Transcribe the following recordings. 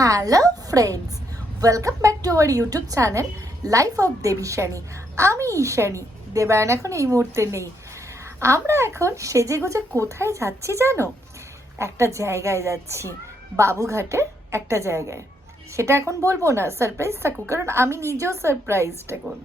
Hello friends welcome back to our YouTube channel life of Debishani আমি ঈশানী, দেবায়ন এখন এই মুহূর্তে নেই। আমরা এখন সেজে গুজে কোথায় যাচ্ছি জানো? একটা জায়গায় যাচ্ছি, বাবুঘাটের একটা জায়গায়। সেটা এখন বলব না সারপ্রাইজ থাকুক, কারণ আমি নিজেও সারপ্রাইজড এখন।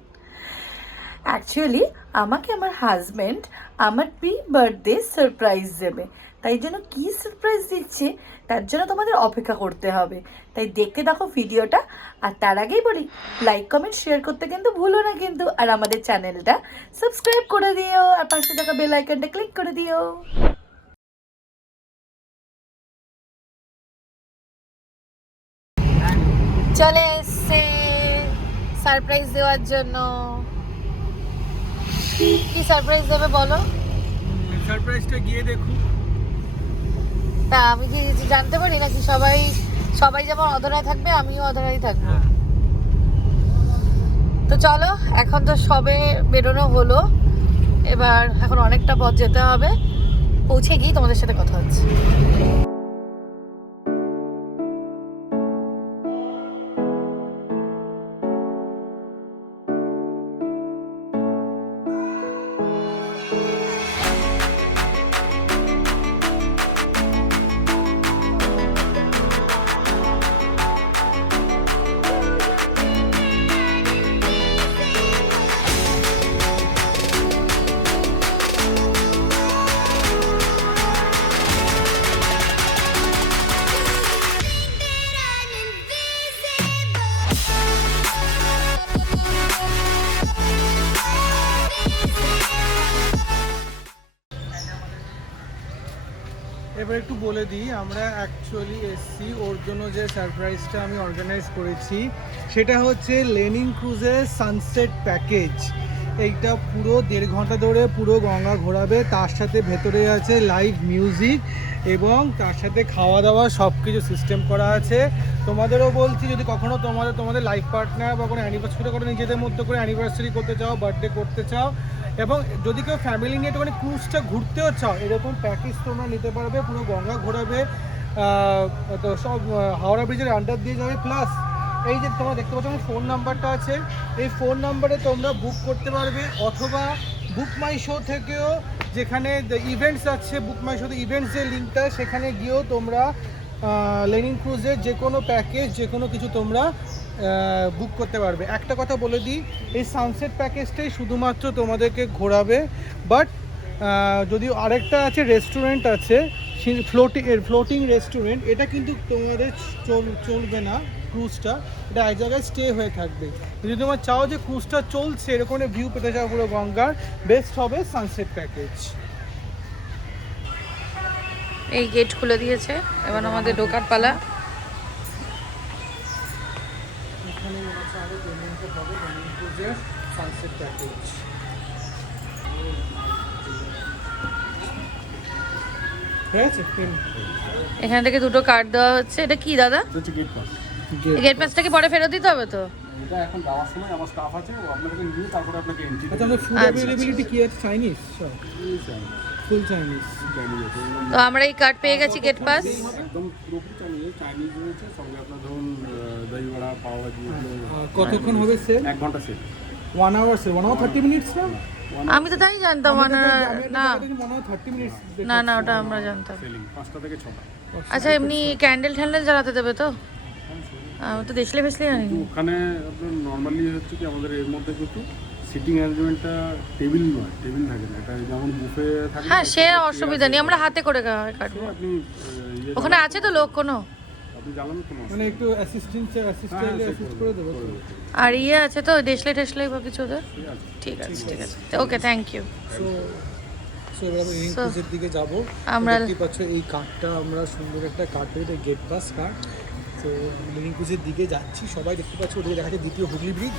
অ্যাকচুয়ালি আমাকে আমার হাজব্যান্ড আমার প্রি বার্থডে সারপ্রাইজ দেবে। তাই জন্য কী সারপ্রাইজ দিচ্ছে? তার জন্য তোমাদের অপেক্ষা করতে হবে। তাই দেখতে দেখো ভিডিওটা। আর তার আগেই বলি লাইক কমেন্ট শেয়ার করতে কিন্তু ভুলো না কিন্তু। আর আমাদের চ্যানেলটা সাবস্ক্রাইব করে দিও। আর পাশে থাকা বেল আইকনটা ক্লিক করে দিও। চলে এসছে সারপ্রাইজ দেওয়ার জন্য। কি সারপ্রাইজ দেবে বলো? সারপ্রাইজটা গিয়ে দেখুন তা আমি কি জানতে পারি নাকি সবাই সবাই যেমন অধরায় থাকবে আমিও অধরাই থাকব? হ্যাঁ। তো চলো এখন তো সবে বেরোনো হলো। এবার এখন অনেকটা পথ যেতে হবে। পৌঁছে গিয়ে তোমাদের সাথে কথা হচ্ছে। এবার একটু বলে দিই, আমরা অ্যাকচুয়ালি এসছি, ওর জন্য যে সারপ্রাইজটা আমি অর্গানাইজ করেছি, সেটা হচ্ছে লেনিং ক্রুজের সানসেট প্যাকেজ এইটা পুরো দেড় ঘণ্টা ধরে পুরো গঙ্গা ঘোরাবে, তার সাথে ভেতরে আছে লাইভ মিউজিক এবং তার সাথে খাওয়া দাওয়া সব কিছু সিস্টেম করা আছে। তোমাদেরও বলছি, যদি কখনো তোমাদের তোমাদের লাইফ পার্টনার বা কোনো অ্যানিভার্সারি করে নিজেদের মধ্যে করে অ্যানিভার্সারি করতে চাও বার্থডে করতে চাও, এবং যদি কেউ ফ্যামিলি নিয়ে একটুখানি ক্রুজটা ঘুরতেও চাও, এরকম প্যাকেজ তোমরা নিতে পারবে, পুরো গঙ্গা ঘোরাবে তো সব হাওড়া ব্রিজের আন্ডার দিয়ে যাবে প্লাস এই যে তোমরা দেখতে পাচ্ছ, আমার ফোন নাম্বারটা আছে। এই ফোন নাম্বারে তোমরা বুক করতে পারবে, অথবা বুক মাই শো থেকেও যেখানে ইভেন্টস আছে বুক মাই শোতে ইভেন্টস যে লিঙ্কটা সেখানে গিয়েও তোমরা লেনিং ক্রুজের যে কোনো প্যাকেজ যে কোনো কিছু তোমরা বুক করতে পারবে। একটা কথা বলে দিই, এই সানসেট প্যাকেজটাই শুধুমাত্র তোমাদেরকে ঘোরাবে বাট যদি আরেকটা আছে রেস্টুরেন্ট আছে ফ্লোটিং ফ্লোটিং রেস্টুরেন্ট এটা কিন্তু তোমাদের চল- চলবে না। ক্রুজটা এটা এক জায়গায় স্টে হয়ে থাকবে। যদি তোমার চাও যে ক্রুজটা চলছে এরকম ভিউ পেতে চাও পুরো গঙ্গার বেস্ট হবে সানসেট প্যাকেজ এই গেট খুলে দিয়েছে এবার আমাদের ঢোকার পালা। সানসেট প্যাকেজ এখান থেকে দুটো কার্ড দেওয়া হচ্ছে। এটা কি দাদা? গেট পাস গেট পাসটা কি পরে ফেরত দিতে হবে তো? এটা এখন যাওয়ার সময় আমার স্টাফ আছে ও আপনাকে নিয়ে তারপরে আপনাকে এন্ট্রি আচ্ছা আমাদের ফুড আচ্ছা, অ্যাভেলেবিলিটি কি আছে? চাইনিজ ফুল চাইনিজ তো আমরা এই কার্ড পেয়ে গেছি গেট পাস একদম পুরোপুরি চাইনিজ চাইনিজ রয়েছে সঙ্গে আপনার ধরুন দই বড়া পাওয়া ভাজি কতক্ষণ হবে ঘণ্টা আওয়ার আওয়ার মিনিটস না? আমি তো তাই জানতাম মানে না। না না ওটা আমরা জানতাম। আচ্ছা এমনি ক্যান্ডেল ট্যান্ডেল জ্বালাতে দেবে তো? তো দেখলে ফেসলে জানি ওখানে আপনার নর্মালি হচ্ছে কি আমাদের এর মধ্যে কিন্তু সিটিং অ্যারেঞ্জমেন্টটা টেবিল নয় টেবিল থাকে না। এটা যেমন বুফে থাকে হ্যাঁ সে অসুবিধা নেই আমরা হাতে করে কাটবো। আপনি ইয়ে ওখানে আছে তো লোক কোনো? আপনি মানে একটু অ্যাসিস্ট্যান্ট অ্যাসিস্ট্যান্ট অ্যাসিস্ট করে দেবো আর ইয়ে আছে তো দেশলে টেসলে বা কিছু ওদের ঠিক আছে ঠিক আছে। ওকে থ্যাংক ইউ দিকে যাব। আমরা- দেখতে পাচ্ছ এই কার্ডটা আমরা সুন্দর একটা কার্ড পেয়ে গেট পাস কার্ড তো লিনিকুজের দিকে যাচ্ছি। সবাই দেখতে পাচ্ছি ওদিকে দেখা যাচ্ছে দ্বিতীয় হুগলি ব্রিজ।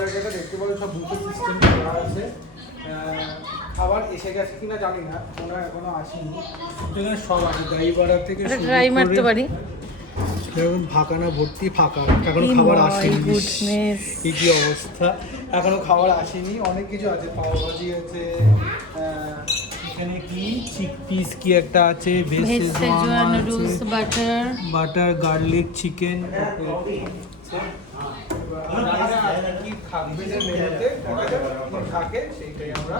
জায়গাটা দেখতে পারো সব বুফে সিস্টেম করা আছে। খাবার এসে গেছে কিনা জানি না ওনার এখনও আসেনি। এখানে সব আছে দই বড়া থেকে শুরু মারতে পারি। এরকম ফাঁকা না ভর্তি ফাঁকা। এখনও খাবার আসেনি। গুডনেস এই কি অবস্থা? এখনও খাবার আসেনি। অনেক কিছু আছে পাও ভাজি আছে এখানে কি? চিক পিস কি একটা আছে veg schezwan noodles butter butter garlic chicken থাকবে যে মেনুতে থাকে সেইটাই আমরা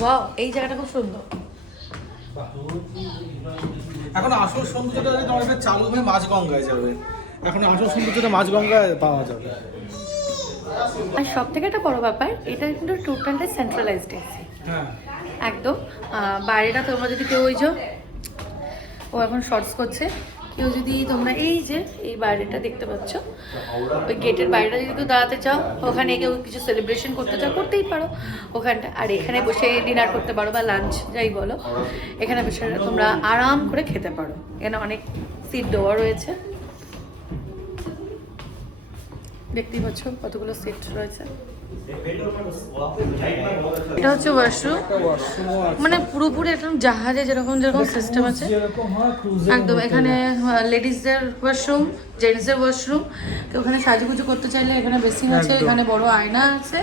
ওয়াও এই জায়গাটা খুব সুন্দর। এখন আসল সৌন্দর্যটা একটা চালু হয়ে মাঝগঙ্গায় যাবে এখন আসল সৌন্দর্যটা মাঝগঙ্গায় পাওয়া যাবে। আর সব থেকে একটা বড় ব্যাপার এটা কিন্তু টোটালটা সেন্ট্রালাইজড এসি হ্যাঁ। একদম বাইরেটা তোমরা যদি কেউ ওই যে ও এখন শর্টস করছে কেউ যদি তোমরা এই যে, এই বাইরেটা দেখতে পাচ্ছ, ওই গেটের বাইরেটা যদি কেউ দাঁড়াতে চাও, ওখানে কেউ কিছু সেলিব্রেশন করতে চাও, করতেই পারো ওখানটা। আর এখানে বসে ডিনার করতে পারো বা লাঞ্চ যাই বলো। এখানে বসে তোমরা আরাম করে খেতে পারো। এখানে অনেক সিট দেওয়া রয়েছে। দেখতেই পাচ্ছ কতগুলো সিট রয়েছে? এটা হচ্ছে ওয়াশরুম মানে পুরোপুরি একদম জাহাজে যেরকম যেরকম সিস্টেম আছে। হয় একদম এখানে লেডিসদের ওয়াশরুম জেন্টসদের ওয়াশরুম তো ওখানে সাজুগুজু করতে চাইলে এখানে বেসিন আছে এখানে বড় আয়না আছে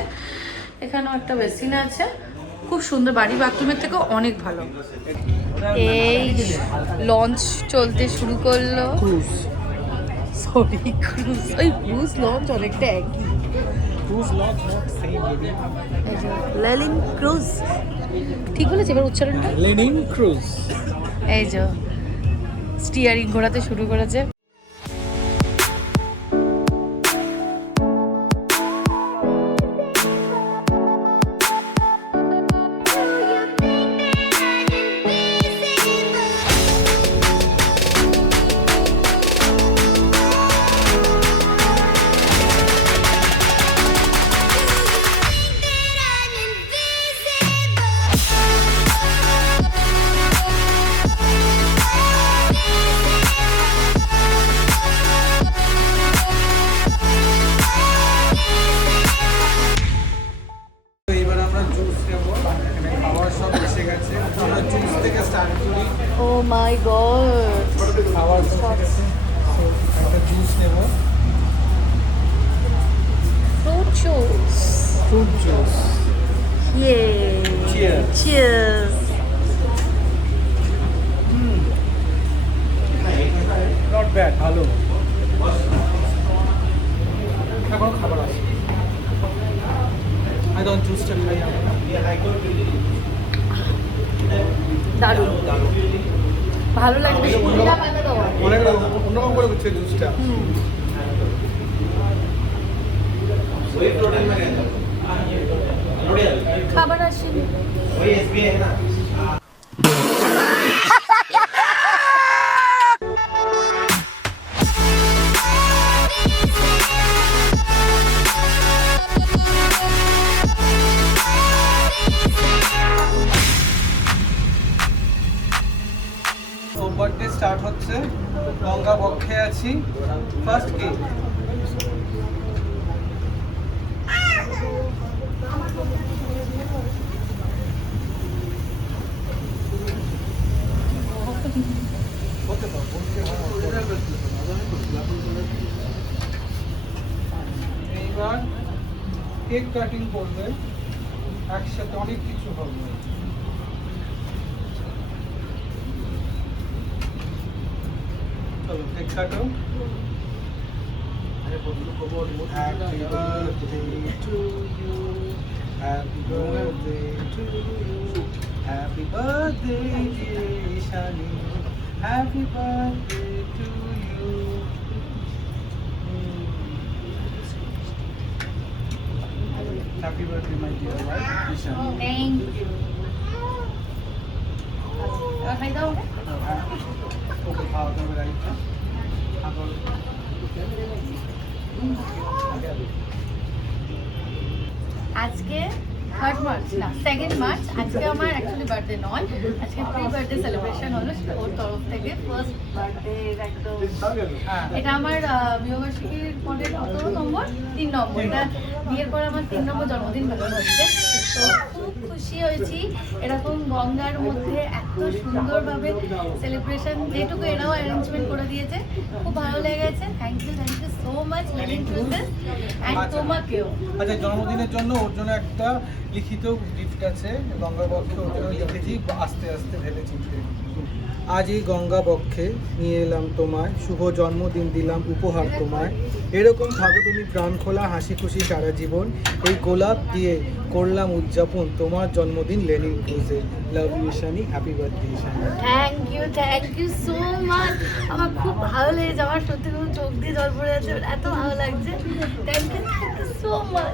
এখানেও একটা বেসিন আছে। খুব সুন্দর বাড়ি বাথরুমের থেকেও অনেক ভালো। এই লঞ্চ চলতে শুরু করল। ক্রুজ সরি ক্রুজ ওই ক্রুজ লঞ্চ অনেকটা একই। Lelin cruise. ঠিক বলেছি এবার উচ্চারণটা? Lenin cruise. এই যে স্টিয়ারিং ঘোরাতে শুরু করেছে। খাবার একটা জুস নেব ফ্রুট জুস ফ্রুট জুস ইয়ে Cheers. চিয়ার্স নট ব্যাড ভালো। এখন খাবার আছে। আই ডোন্ট জুসটা খাই আমরা দারুণ। ভালো লাগবে অনেক রকম অন্যরকম করে হচ্ছে জুসটা খাবার আসেনি। গঙ্গা বক্ষে আছি। ফার্স্ট হয়। এইবার কেক কাটিং করবে। একসাথে অনেক কিছু হবে। Happy birthday to you. Happy birthday to you. Happy birthday, dear Happy birthday to you. Happy birthday, my dear wife. Oh, thank you. আজকে থার্ড মার্চ না সেকেন্ড মার্চ আজকে আমার অ্যাকচুয়ালি বার্থডে নয় আজকে প্রি বার্থডে সেলিব্রেশন হলো ওর তরফ থেকে first birthday একদম এটা আমার বিবাহবার্ষিকীর পরে কত নম্বর তিন নম্বর এটা বিয়ের পর আমার তিন নম্বর জন্মদিন পালন হচ্ছে তো খুব খুশি হয়েছি এরকম গঙ্গার মধ্যে এত সুন্দরভাবে সেলিব্রেশন যেটুকু এরাও অ্যারেঞ্জমেন্ট করে দিয়েছে খুব ভালো লেগেছে thank you thank you so much living cruises and তোমাকেও। আচ্ছা জন্মদিনের জন্য ওর জন্য একটা লিখিত গিফট আছে, গঙ্গা বক্ষে ওর লিখেছি আস্তে আস্তে ভেবে চিনতে আজ এই গঙ্গা বক্ষে নিয়ে এলাম তোমায়, শুভ জন্মদিন দিলাম, উপহার তোমায়। এরকম থাকো তুমি প্রাণ খোলা, হাসি খুশি সারা জীবন। এই গোলাপ দিয়ে করলাম উদযাপন, তোমার জন্মদিন Lenin ক্রুজে। Love you Shani happy birthday Shani thank you thank you so much আমার খুব ভালো লেগেছে, আমার সত্যি খুব চোখ দিয়ে জল পড়ে যাচ্ছে, এত ভালো লাগছে। Thank you thank you so much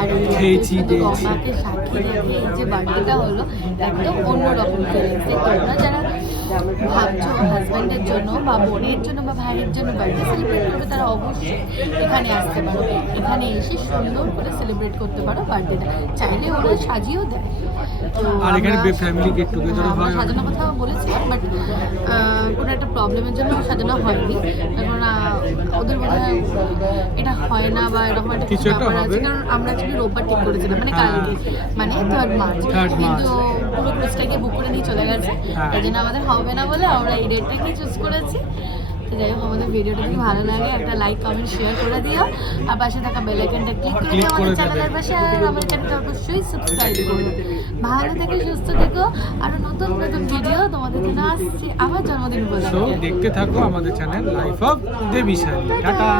আর খেয়েছি, গঙ্গাকে সাক্ষী রেখে এই যে বার্থডেটা হলো একদম অন্যরকম ফিলিংস তোমরা যারা ভাবছ হাজব্যান্ডের জন্য বা বোনের জন্য বা ভাইয়ের জন্য বার্থডে সেলিব্রেট করবে তারা অবশ্যই এখানে আসতে পারো। এখানে এসে সুন্দর করে সেলিব্রেট করতে পারো বার্থডেটা চাইলে ওরা সাজিয়েও দেয়। আর এখানে family get together হ্যাঁ, হয়। সাজানোর কথা বলেছিলাম বাট কোনো একটা প্রবলেমের জন্য সাজানো হয়নি কারণ ওদের মনে হয় এটা হয় না বা এরকম একটা কিছু একটা ব্যাপার আছে হবে। কারণ আমরা আজকে রোববার ঠিক করেছিলাম মানে হ্যাঁ। কালকে মানে থার্ড মার্চ। কিন্তু পুরো ক্রুজটাকে বুক করে নিয়ে চলে গেছে হ্যাঁ। তাই জন্য আমাদের হবে না বলে আমরা এই ডেটটাকে চুজ করেছি তো যাই হোক আমাদের ভিডিওটা যদি ভালো লাগে একটা লাইক কমেন্ট শেয়ার করে দিও। আর পাশে থাকা বেল আইকনটা ক্লিক করে দিও আমাদের। চ্যানেলের পাশে আর আমার চ্যানেলটা অবশ্যই সাবস্ক্রাইব করো ভালো থেকে সুস্থ থেকো। আর নতুন নতুন ভিডিও তোমাদের জন্য আসছে। আমার জন্মদিন উপলক্ষে। দেখতে থাকো আমাদের channel life of Debi tata.